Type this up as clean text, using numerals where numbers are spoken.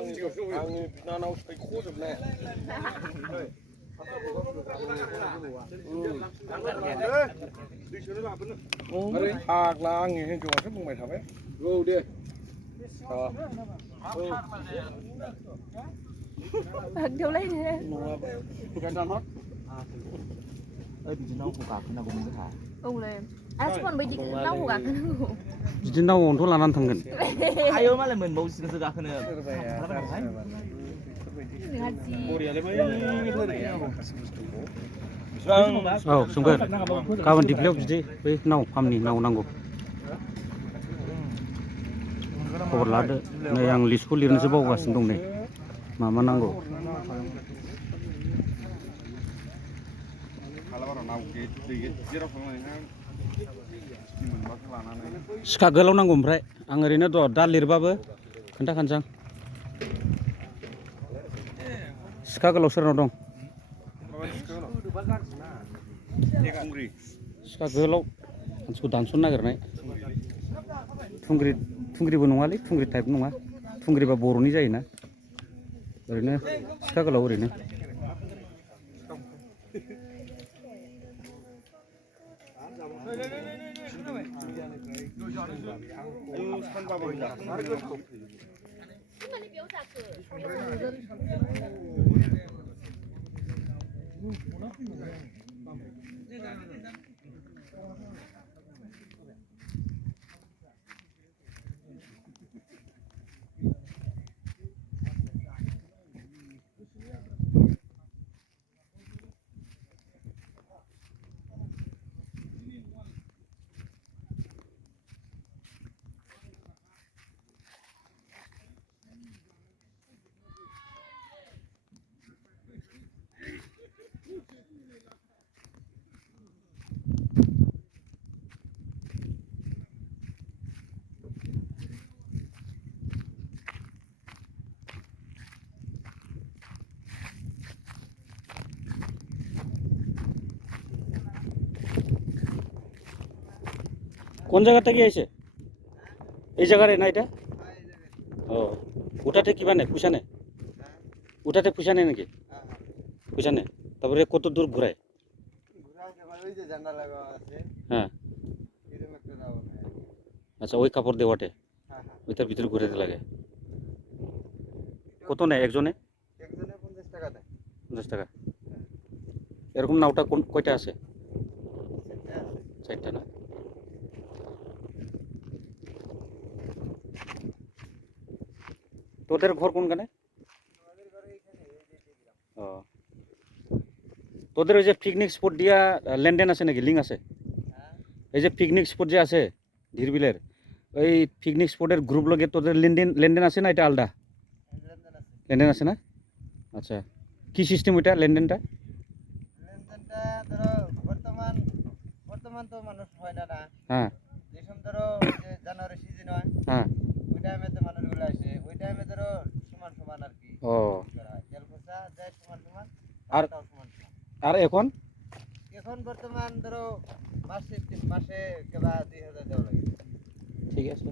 आंनि बिनानाव सायख'जोबनाय फाग्ला आंनि हिन्जावासो बुंबाय थाबाय औ दे बिदि नावआवनोथ' लानानै थांगोन आयौ मालाय मोनबावसिगोनसो गाखोनो औ सोमखोर गाबोन दिप्लायाव बिदि बै नाव फामनि नाव नांगौ खबर लादो नै आं लिस्टखौ लिरनोसो बावगासिनो दं नै मा मा नांगौ सिखा गोलाव नांगौ ओमफ्राय आं ओरैनो दा लिरबाबो खोन्थाखानोसै आं सिखा गोलाव सोरनाव दं सिखा गोलाव मानसिखौ दानस'नो नागिरनाय थुंग्रिबो नङालै थुंग्रि टाइप नङा थुंग्रिबा बर'नि जायोना ओरैनो सिखा गोलाव ओरैनो কোন জায়গাটা কি আছে এই জায়গারে না এটা ও ওটাতে কিবা নেই পয়সা নেই ওটাতে পয়সা নেই নাকি পয়সা নেই তারপরে কত দূর ঘুরায় হ্যাঁ আচ্ছা ওই কাপড় দেওয়াটে ওইটার ভিতরে ঘুরে লাগে কত নেয় একজনে 50 টাকা এরকম নাওটা কয়টা আছে 4টা না তোদের ঘর কোনখানে ও তোদের ওই যে পিকনিক স্পট দিয়া লেনদেন আছে নাকি লিঙ্ক আছে এই যে পিকনিক স্পট যে আছে ধীরবিলের ওই পিকনিক স্পটের গ্রুপ লগে তোদের লেনদেন আছে না এটা আলাদা লেনদেন আছে না আচ্ছা কি সিস্টেম ওইটা লেনদেনটা ধরো বর্তমান তো মানুষ হয় না হ্যাঁ যেসব ধরো যে জানুয়ারি সিজন হয় হ্যাঁ ওই টাইমে তো মানুষগুলো আসে ওই টাইমে ধরো সমান সমান আর কি ও তেল খরচা যায় সমান সমান আর আর এখন বর্তমান ধরো মাসে কেবা 2000 দেওয়া লাগে ঠিক আছে